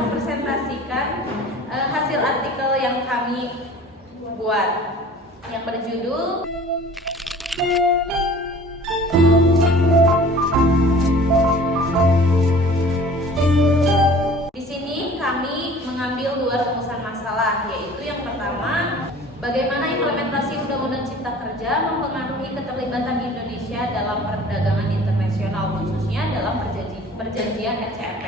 mempresentasikan hasil artikel yang kami buat yang berjudul di sini kami mengambil 2 rumusan masalah, yaitu yang pertama, bagaimana implementasi Undang-Undang Cipta Kerja mempengaruhi keterlibatan Indonesia dalam perdagangan internasional, khususnya dalam perjanjian RCEP.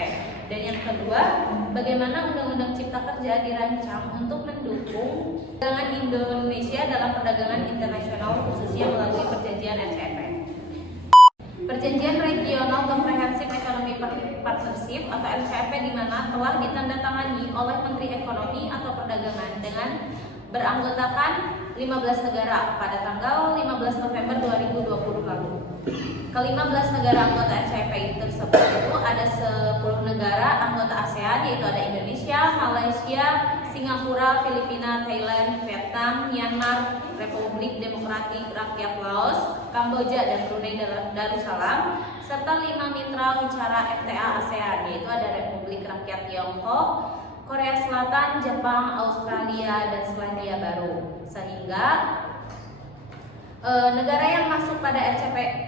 Dan yang kedua, bagaimana Undang-Undang Cipta Kerja dirancang untuk mendukung perdagangan Indonesia dalam perdagangan internasional, khususnya melalui perjanjian RCEP. Perjanjian Regional Comprehensive Economic Partnership atau RCEP di mana telah ditandatangani oleh Menteri Ekonomi atau Perdagangan dengan beranggotakan 15 negara pada tanggal 15 November 2020 lalu. Ke-15 negara anggota RCEP tersebut itu ada 10 negara anggota ASEAN, yaitu ada Indonesia, Malaysia, Singapura, Filipina, Thailand, Vietnam, Myanmar, Republik Demokratik Rakyat Laos, Kamboja, dan Brunei Darussalam, serta 5 mitra bicara FTA ASEAN, yaitu ada Republik Rakyat Tiongkok, Korea Selatan, Jepang, Australia, dan Selandia Baru. Sehingga negara yang masuk pada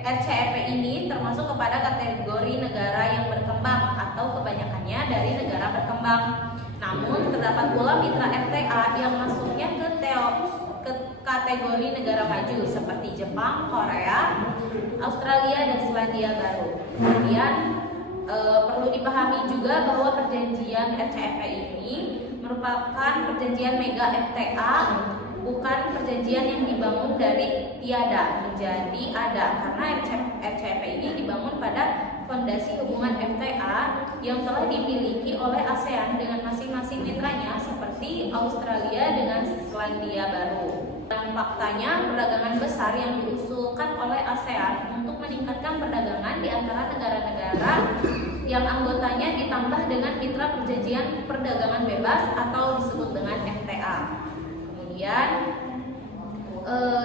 RCEP ini termasuk kepada kategori negara yang berkembang atau kebanyakannya dari negara berkembang. Namun terdapat pula mitra FTA yang masuknya ke kategori negara maju seperti Jepang, Korea, Australia, dan Selandia Baru. Kemudian perlu dipahami juga bahwa perjanjian RCEP ini merupakan perjanjian mega FTA, bukan perjanjian yang dibangun dari tiada menjadi ada, karena RCEP ini dibangun pada fondasi hubungan FTA yang telah dimiliki oleh ASEAN dengan masing-masing mitranya seperti Australia dengan Selandia Baru. Dan faktanya, perdagangan besar yang diusulkan oleh ASEAN untuk meningkatkan perdagangan di antara negara-negara yang anggotanya ditambah dengan mitra perjanjian perdagangan bebas atau disebut dengan FTA. Kemudian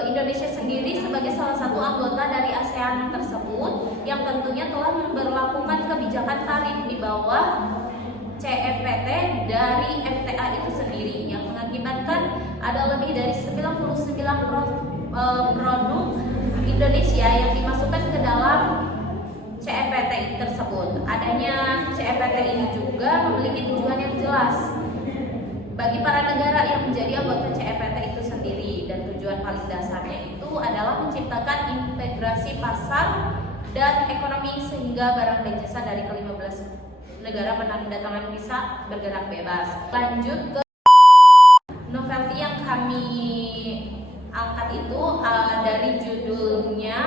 Indonesia sendiri sebagai salah satu anggota dari ASEAN tersebut yang tentunya telah memberlakukan kebijakan tarif di bawah CEPT dari FTA itu sendiri yang mengakibatkan ada lebih dari 99 produk Indonesia yang dimasukkan ke dalam CEPT tersebut. Adanya CEPT ini juga memiliki tujuan yang jelas bagi para negara yang menjadi anggota CEPT itu sendiri, dan tujuan paling dasarnya itu adalah menciptakan integrasi pasar dan ekonomi sehingga barang dan jasa dari ke-15 negara penandatangan bisa bergerak bebas. Lanjut ke novelty yang kami angkat itu dari judulnya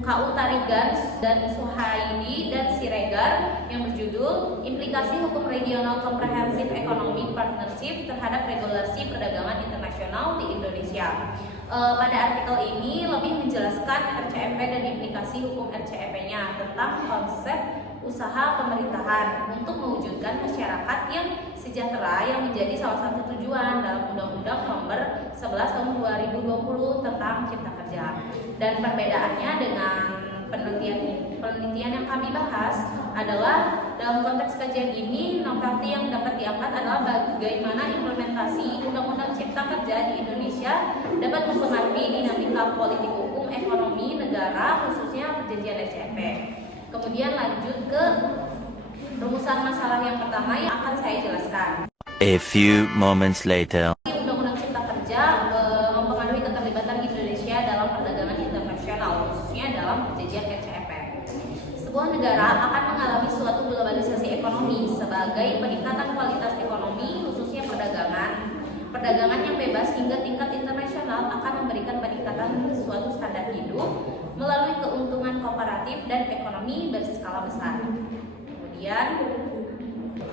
KU Tarigan dan Suhaili dan Siregar yang berjudul Implikasi Hukum Regional Comprehensive Economic Partnership terhadap Regulasi Perdagangan Internasional di Indonesia. Pada artikel ini lebih menjelaskan RCEP dan implikasi hukum RCEP-nya tentang konsep usaha pemerintahan untuk mewujudkan masyarakat yang sejahtera yang menjadi salah satu tujuan dalam Undang-Undang Nomor 11 Tahun 2020 tentang Cipta Kerja. Dan perbedaannya dengan penelitian yang kami bahas adalah dalam konteks kajian ini, novelty yang dapat diangkat adalah bagaimana implementasi Undang-Undang Cipta Kerja di Indonesia dapat mempengaruhi dinamika politik hukum ekonomi negara, khususnya perjanjian RCEP. Kemudian lanjut ke rumusan masalah yang pertama yang akan saya jelaskan. A few moments later. Undang-Undang Cipta Kerja mempengaruhi keterlibatan Indonesia dalam perdagangan internasional, khususnya dalam perjanjian RCEP. Sebuah negara akan mengalami suatu globalisasi ekonomi sebagai peningkatan kualitas ekonomi, khususnya perdagangan. Perdagangan yang bebas hingga tingkat internasional akan memberikan peningkatan suatu standar hidup melalui keuntungan kooperatif dan ekonomi berskala besar. Kemudian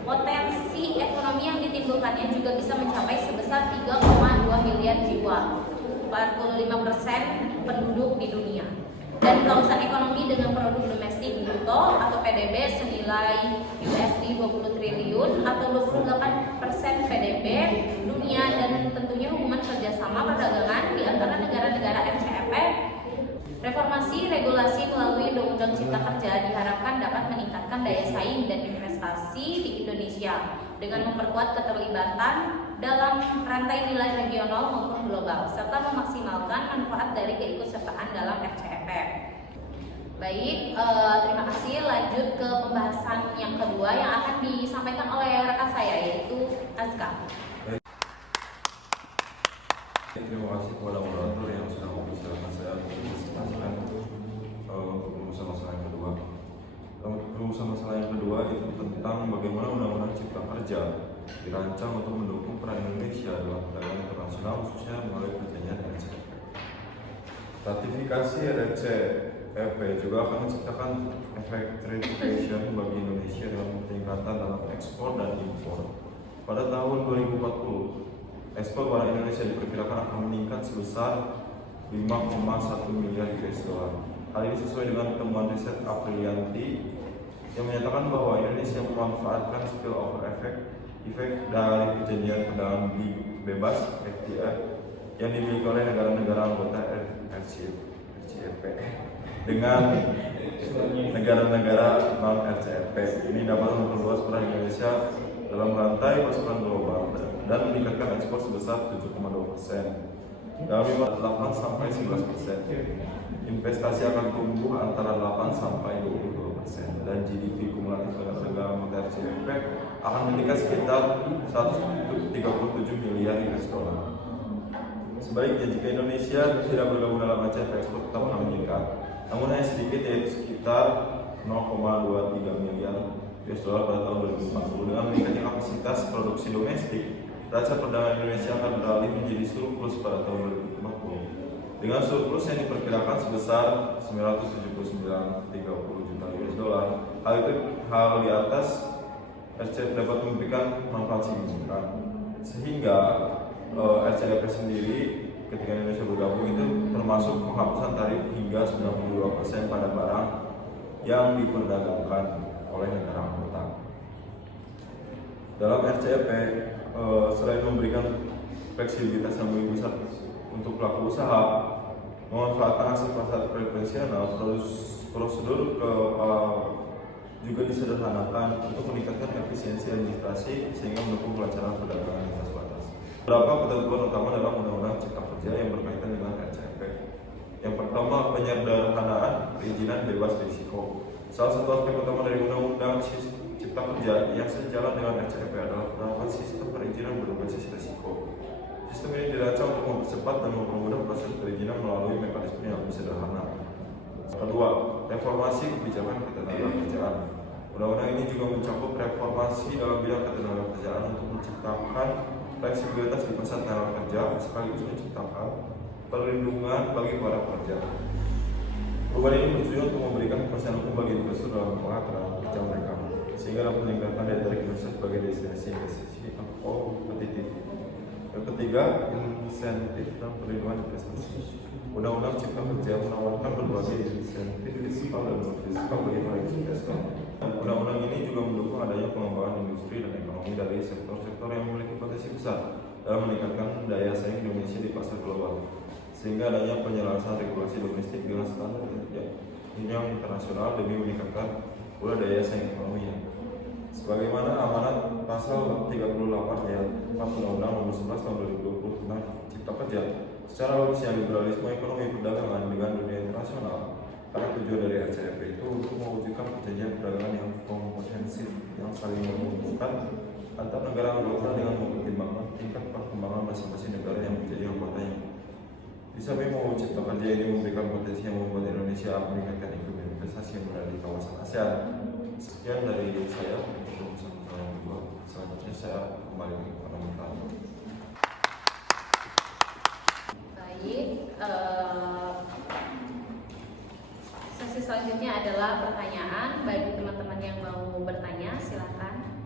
potensi ekonomi yang ditimbulkannya juga bisa mencapai sebesar 3,2 miliar jiwa, 45% penduduk di dunia. Dan pelausan ekonomi dengan produk domestik bruto atau PDB senilai USD 20 triliun atau 28% PDB dunia, dan tentunya hubungan kerjasama perdagangan di antara negara-negara RCEP. Reformasi regulasi melalui Undang-Undang Cipta Kerja diharapkan dapat meningkatkan daya saing dan investasi investasi di Indonesia dengan memperkuat keterlibatan dalam rantai nilai regional maupun global serta memaksimalkan manfaat dari keikutsertaan dalam RCEP. Baik, terima kasih. Lanjut ke pembahasan yang kedua yang akan disampaikan oleh rekan saya yaitu Azka. Terima kasih kepada moderator yang sudah mempersilahkan saya untuk menjelaskan rumusan masalah yang kedua. Rumusan masalah yang kedua itu tentang bagaimana Undang-Undang Cipta Kerja dirancang untuk mendukung peran Indonesia dalam perdagangan internasional khususnya melalui perjanjian RCEP. Ratifikasi RCEP juga akan menciptakan efek trade bagi Indonesia dalam peningkatan dalam ekspor dan impor. Pada tahun 2040, ekspor barang Indonesia diperkirakan akan meningkat sebesar 5,1 miliar US dollar. Hal ini sesuai dengan temuan riset Aprilianti yang menyatakan bahwa Indonesia memanfaatkan spillover efek dari perjanjian perdagangan bebas (FTA) yang dimiliki oleh negara-negara anggota RCEP dengan negara-negara non RCEP. Ini dapat memperluas peran Indonesia dalam rantai pasokan global dan meningkatkan ekspor sebesar 7,2%. Dalam 8 sampai 11%. Investasi akan tumbuh antara 8 sampai 22% dan GDP kumulatif negara anggota RCEP akan meningkat sekitar 137 miliar US dollar. Sebaliknya, jika Indonesia tidak bergabung dalam RCEP, ekspor tetap akan meningkat, namun hanya sedikit, yaitu sekitar 0,23 miliar US dollar pada tahun 2040. Dengan meningkatnya kapasitas produksi domestik, neraca perdagangan Indonesia akan beralih menjadi surplus pada tahun 2040. Dengan surplus yang diperkirakan sebesar 979,30 juta US dollar, hal di atas RCEP dapat memberikan manfaat signifikan. Sehingga RCEP sendiri ketika Indonesia bergabung itu termasuk penghapusan tarif hingga 92% pada barang yang diperdagangkan oleh negara anggota. Dalam RCEP, selain memberikan fleksibilitas yang lebih besar untuk pelaku usaha, memanfaatkan hasil pasar preferensial, prosedur juga disederhanakan untuk meningkatkan efisiensi administrasi sehingga mendukung kelancaran perdagangan lintas batas. Beberapa ketentuan utama dalam Undang-Undang Cipta Kerja yang berkaitan dengan RCEP. Yang pertama, penyederhanaan perizinan bebas risiko. Salah satu aspek utama dari Undang-Undang Cipta Kerja yang sejalan dengan RCEP adalah penerapan sistem perizinan berbasis risiko. Sistem ini dirancang untuk mempercepat dan mempermudah proses perizinan melalui mekanisme yang lebih sederhana. Kedua, reformasi kebijakan ketenagakerjaan. Undang-undang ini juga mencakup reformasi dalam bidang ketenagakerjaan untuk menciptakan fleksibilitas di pasar tenaga kerja sekaligus menciptakan perlindungan bagi para pekerja. Perubahan ini bertujuan untuk memberikan kepastian hukum bagi investor dalam pengaturan kerja mereka, sehingga dapat meningkatkan daya tarik Indonesia sebagai destinasi investasi yang kompetitif. Yang ketiga, insentif dan perlindungan investasi. Undang-Undang Cipta Kerja menawarkan berbagai insentif fiskal dan non-fiskal bagi para investor. Undang-undang ini juga mendukung adanya pengembangan industri dan ekonomi dari sektor-sektor yang memiliki potensi besar dalam meningkatkan daya saing Indonesia di pasar global, sehingga adanya penyelesaian regulasi domestik dengan standar yang internasional demi meningkatkan pula daya saing ekonominya. Sebagaimana amanat pasal 38 ayat 4 Undang-Undang Nomor 11 Tahun 2020 tentang Cipta Kerja, secara logisnya liberalisme ekonomi perdagangan dengan dunia internasional, karena tujuan dari RCEP itu untuk mewujudkan perjanjian perdagangan yang komprehensif yang saling menguntungkan antar negara anggota dengan mempertimbangkan tingkat perkembangan masing-masing negara yang menjadi anggotanya. Di samping mau Cipta Kerja ini memberikan potensi yang membuat Indonesia meningkatkan iklim investasi yang berada di kawasan ASEAN. Sekian dari saya untuk masalah yang kedua. Selanjutnya saya kembali kepada moderator. Baik, sesi selanjutnya adalah pertanyaan. Bagi teman-teman yang mau bertanya, silakan.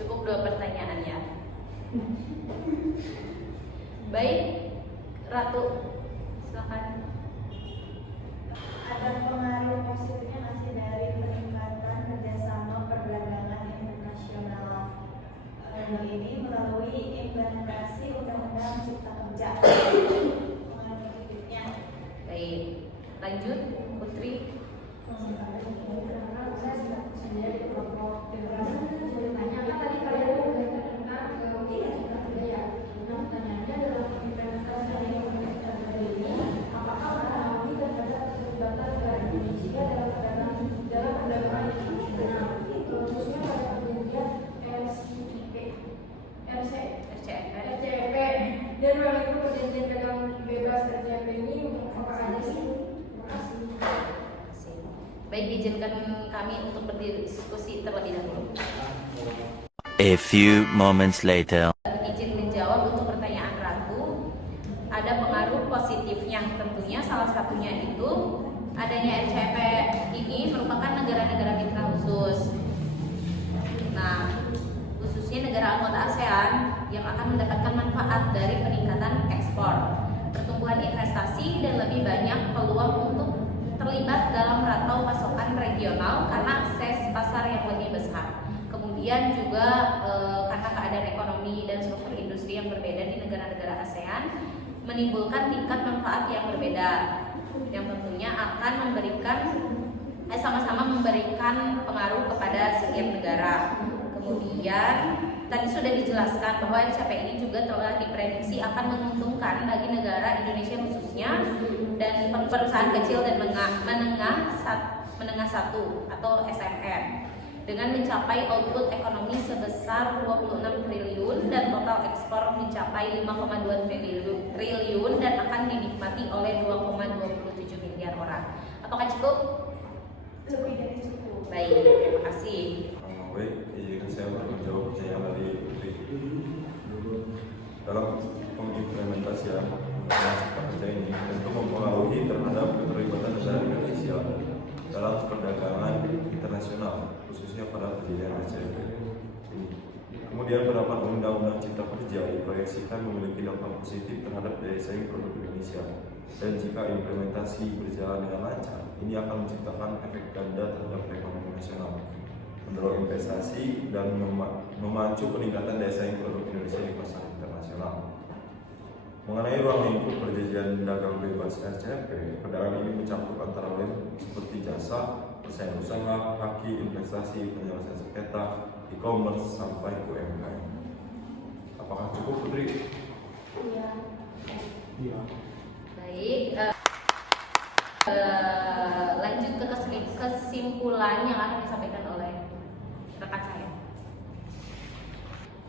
Cukup 2 pertanyaan ya. Baik, Ratu, silakan. Ada pengaruh positifnya masih dari peningkatan kerjasama perdagangan internasional ini melalui implementasi Undang-Undang Cipta Kerja. Pengaruh positifnya. Baik, lanjut Putri. Dan mengenai perjanjian dagang bebas RCEP ini apa aja sih? Terima kasih. Baik, izinkan kami untuk berdiskusi terlebih dahulu. A few moments later. Izin menjawab untuk pertanyaan Ratu. Ada pengaruh positifnya, tentunya salah satunya itu adanya RCEP ini merupakan negara-negara mitra khusus. Nah, khususnya negara anggota ASEAN yang akan mendapatkan manfaat dari peningkatan ekspor, pertumbuhan investasi, dan lebih banyak peluang untuk terlibat dalam rantai pasokan regional karena akses pasar yang lebih besar. Kemudian juga karena keadaan ekonomi dan struktur industri yang berbeda di negara-negara ASEAN menimbulkan tingkat manfaat yang berbeda, yang tentunya akan memberikan sama-sama memberikan pengaruh kepada setiap negara. Kemudian tadi sudah dijelaskan bahwa RCEP ini juga telah diprediksi akan menguntungkan bagi negara Indonesia khususnya dan perusahaan kecil dan menengah satu atau SMM dengan mencapai output ekonomi sebesar 26 triliun dan total ekspor mencapai 5,2 triliun dan akan dinikmati oleh 2,27 miliar orang. Apakah cukup? Lebih dari cukup. Baik, terima kasih. Baik, izinkan saya untuk menjawab pertanyaan dari Putri. Dalam pengimplementasian undang-undang cipta kerja ini tentu mempengaruhi terhadap keterlibatan negara Indonesia dalam perdagangan internasional, khususnya pada perjanjian RCEP. Kemudian penerapan undang-undang cipta kerja diproyeksikan memiliki dampak positif terhadap daya saing produk Indonesia. Dan jika implementasi berjalan dengan lancar, ini akan menciptakan efek ganda terhadap perekonomian nasional, mendorong investasi dan memacu peningkatan daya saing produk Indonesia di pasar internasional. Mengenai ruang lingkup perjanjian dagang bebas RCEP, perdagangan ini mencakup antara lain seperti jasa, persaingan usaha, haki, investasi, penyelesaian sengketa, e-commerce sampai UMKM. Apakah cukup, Putri? Iya. Baik, lanjut ke kesimpulan yang akan disampaikan oleh rekan saya.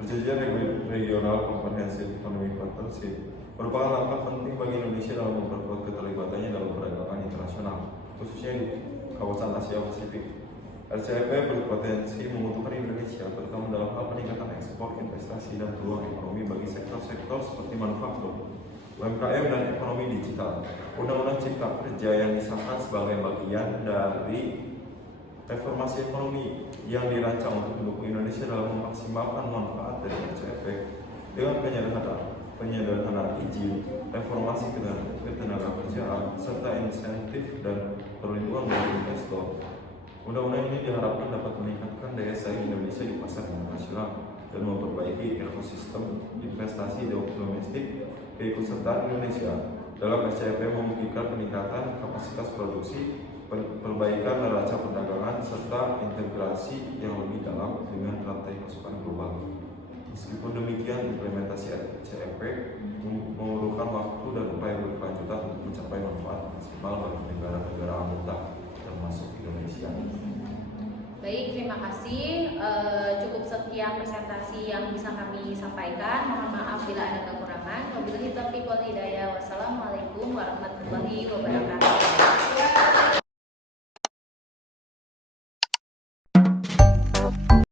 Perjanjian regional komprehensif economic partnership merupakan langkah penting bagi Indonesia dalam memperkuat keterlibatannya dalam perdagangan internasional, khususnya di kawasan Asia Pasifik. RCEP berpotensi menguntungkan Indonesia, terutama dalam hal peningkatan ekspor, investasi, dan peluang ekonomi bagi sektor-sektor seperti manufaktur, UMKM, dan ekonomi digital. Undang-undang Cipta Kerja yang disahkan sebagai bagian dari reformasi ekonomi yang dirancang untuk mendukung Indonesia dalam memaksimalkan manfaat dari RCEP dengan penyederhanaan izin, reformasi ketenagakerjaan, serta insentif dan perlindungan bagi investor. Undang-undang ini diharapkan dapat meningkatkan daya saing Indonesia di pasar internasional dan memperbaiki ekosistem investasi domestik. Keikutsertaan Indonesia dalam RCEP memungkinkan peningkatan kapasitas produksi, perbaikan neraca perdagangan, serta integrasi yang lebih dalam dengan rantai pasokan global. Meskipun demikian, implementasi RCEP memerlukan waktu dan upaya berkelanjutan untuk mencapai manfaat maksimal bagi negara-negara anggota, termasuk Indonesia. Baik, terima kasih. Cukup sekian presentasi yang bisa kami sampaikan. Mohon maaf bila ada kekurangan. Wabillahi taufiq wal hidayah. Wassalamualaikum warahmatullahi wabarakatuh.